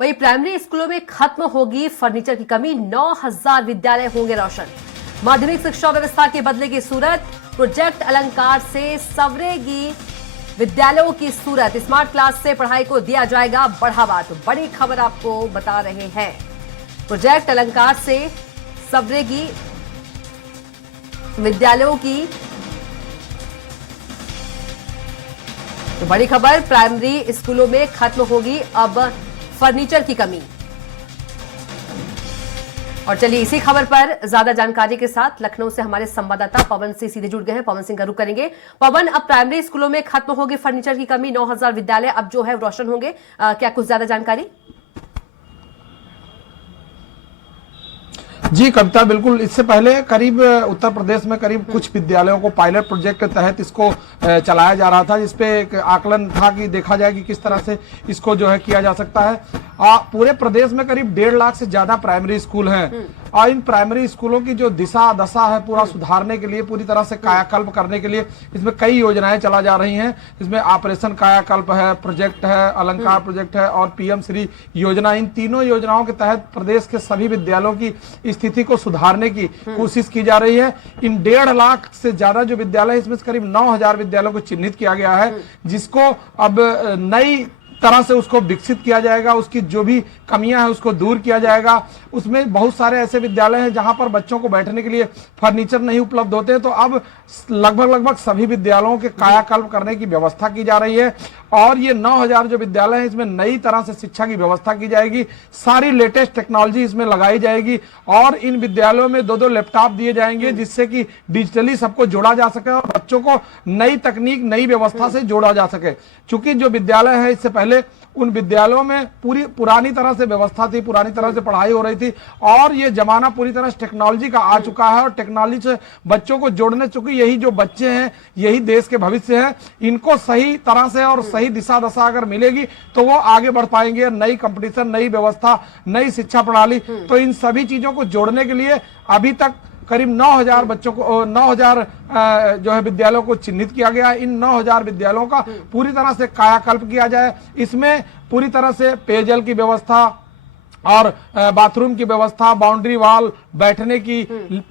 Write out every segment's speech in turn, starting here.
वहीं प्राइमरी स्कूलों में खत्म होगी फर्नीचर की कमी, 9,000 विद्यालय होंगे रोशन। माध्यमिक शिक्षा व्यवस्था की बदलेगी सूरत, प्रोजेक्ट अलंकार से संवरेगी विद्यालयों की सूरत। स्मार्ट क्लास से पढ़ाई को दिया जाएगा बढ़ावा। तो बड़ी खबर आपको बता रहे हैं, प्रोजेक्ट अलंकार से संवरेगी विद्यालयों की। तो बड़ी खबर, प्राइमरी स्कूलों में खत्म होगी अब फर्नीचर की कमी। और चलिए इसी खबर पर ज्यादा जानकारी के साथ लखनऊ से हमारे संवाददाता पवन से सीधे जुड़ गए हैं। पवन सिंह का रुख करेंगे। पवन, अब प्राइमरी स्कूलों में खत्म होगी फर्नीचर की कमी, 9,000 विद्यालय अब जो है रोशन होंगे, क्या कुछ ज्यादा जानकारी? जी कविता, बिल्कुल। इससे पहले करीब उत्तर प्रदेश में करीब कुछ विद्यालयों को पायलट प्रोजेक्ट के तहत इसको चलाया जा रहा था, जिसपे एक आकलन था कि देखा जाए कि किस तरह से इसको जो है किया जा सकता है। पूरे प्रदेश में करीब 1.5 लाख से ज्यादा प्राइमरी स्कूल हैं और इन प्राइमरी स्कूलों की जो दिशा दशा है पूरा सुधारने के लिए, पूरी तरह से कायाकल्प करने के लिए इसमें कई योजनाएं चला जा रही हैं। इसमें ऑपरेशन कायाकल्प है, प्रोजेक्ट है, अलंकार प्रोजेक्ट है और पीएम श्री योजना। इन तीनों योजनाओं के तहत प्रदेश के सभी विद्यालयों की स्थिति को सुधारने की कोशिश की जा रही है। इन 1.5 लाख से ज्यादा जो विद्यालय है, इसमें करीब 9,000 विद्यालयों को चिन्हित किया गया है, जिसको अब नई तरह से उसको विकसित किया जाएगा। उसकी जो भी कमियां हैं उसको दूर किया जाएगा। उसमें बहुत सारे ऐसे विद्यालय हैं जहां पर बच्चों को बैठने के लिए फर्नीचर नहीं उपलब्ध होते हैं, तो अब लगभग सभी विद्यालयों के कायाकल्प करने की व्यवस्था की जा रही है। और ये 9,000 जो विद्यालय हैं, इसमें नई तरह से शिक्षा की व्यवस्था की जाएगी, सारी लेटेस्ट टेक्नोलॉजी इसमें लगाई जाएगी और इन विद्यालयों में 2-2 लैपटॉप दिए जाएंगे, जिससे कि डिजिटली सबको जोड़ा जा सके और बच्चों को नई तकनीक, नई व्यवस्था से जोड़ा जा सके। चूंकि जो विद्यालय है, इससे पहले उन विद्यालयों में पुरानी तरह से व्यवस्था थी, पुरानी तरह से पढ़ाई हो रही थी और ये जमाना पूरी तरह से टेक्नोलॉजी का आ चुका है और टेक्नोलॉजी से बच्चों को जोड़ने, चूंकि यही जो बच्चे हैं यही देश के भविष्य हैं, इनको सही तरह से और सही दिशा दशा अगर मिलेगी तो वो आगे बढ़ पाएंगे। नई कंपटीशन, नई व्यवस्था, नई शिक्षा प्रणाली, तो इन सभी चीजों को जोड़ने के लिए अभी तक करीब 9,000 बच्चों को 9,000 जो है विद्यालयों को चिन्हित किया गया है। इन 9,000 विद्यालयों का पूरी तरह से कायाकल्प किया जाए। इसमें पूरी तरह से पेयजल की व्यवस्था और बाथरूम की व्यवस्था, बाउंड्री वॉल, बैठने की,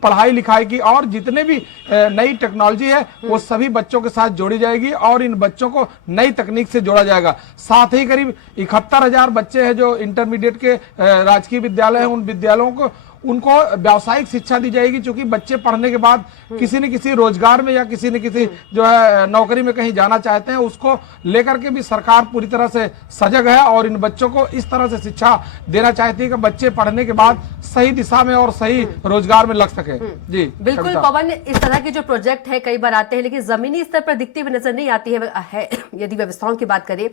पढ़ाई लिखाई की और जितने भी नई टेक्नोलॉजी है वो सभी बच्चों के साथ जोड़ी जाएगी और इन बच्चों को नई तकनीक से जोड़ा जाएगा। साथ ही करीब 71,000 बच्चे हैं जो इंटरमीडिएट के राजकीय विद्यालय हैं, उन विद्यालयों को उनको व्यावसायिक शिक्षा दी जाएगी, क्योंकि बच्चे पढ़ने के बाद किसी न किसी रोजगार में या किसी न किसी जो है नौकरी में कहीं जाना चाहते हैं, उसको लेकर के भी सरकार पूरी तरह से सजग है और इन बच्चों को इस तरह से शिक्षा देना चाहती है कि बच्चे पढ़ने के बाद सही दिशा में और सही रोजगार में लग सके। जी बिल्कुल पवन, इस तरह के जो प्रोजेक्ट है कई बार आते हैं लेकिन जमीनी स्तर पर दिखती हुई नजर नहीं आती है यदि व्यवस्थाओं की बात करें।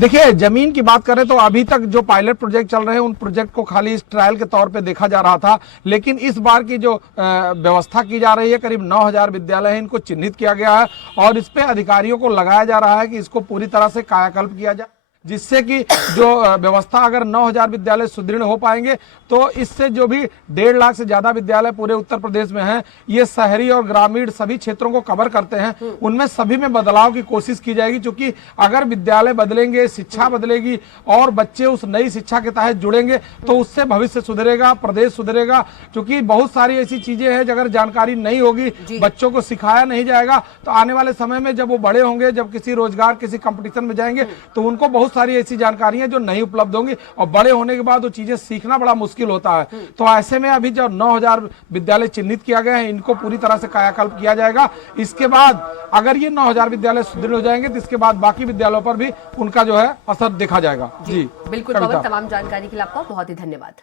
देखिए, जमीन की बात करें तो अभी तक जो पायलट प्रोजेक्ट चल रहे हैं उन प्रोजेक्ट को खाली इस ट्रायल के तौर पे देखा जा रहा था, लेकिन इस बार की जो व्यवस्था की जा रही है, करीब 9,000 विद्यालय हैं, इनको चिन्हित किया गया है और इस पे अधिकारियों को लगाया जा रहा है कि इसको पूरी तरह से कायाकल्प किया जाए, जिससे कि जो व्यवस्था अगर 9,000 विद्यालय सुदृढ़ हो पाएंगे तो इससे जो भी 1.5 लाख से ज्यादा विद्यालय पूरे उत्तर प्रदेश में हैं, ये शहरी और ग्रामीण सभी क्षेत्रों को कवर करते हैं, उनमें सभी में बदलाव की कोशिश की जाएगी। क्योंकि अगर विद्यालय बदलेंगे, शिक्षा बदलेगी और बच्चे उस नई शिक्षा के तहत जुड़ेंगे तो उससे भविष्य सुधरेगा, प्रदेश सुधरेगा। क्योंकि बहुत सारी ऐसी चीजें हैं अगर जानकारी नहीं होगी, बच्चों को सिखाया नहीं जाएगा तो आने वाले समय में जब वो बड़े होंगे, जब किसी रोजगार, किसी कंपटीशन में जाएंगे तो उनको बहुत सारी ऐसी जानकारियां जो नहीं उपलब्ध होंगी और बड़े होने के बाद वो चीजें सीखना बड़ा मुश्किल होता है। तो ऐसे में अभी जब 9,000 विद्यालय चिन्हित किया गया है, इनको पूरी तरह से कायाकल्प किया जाएगा। इसके बाद अगर ये 9,000 विद्यालय सुदृढ़ हो जाएंगे तो इसके बाद बाकी विद्यालयों पर भी उनका जो है असर देखा जाएगा। जी बिल्कुल पवन, तमाम जानकारी के लिए आपका बहुत ही धन्यवाद।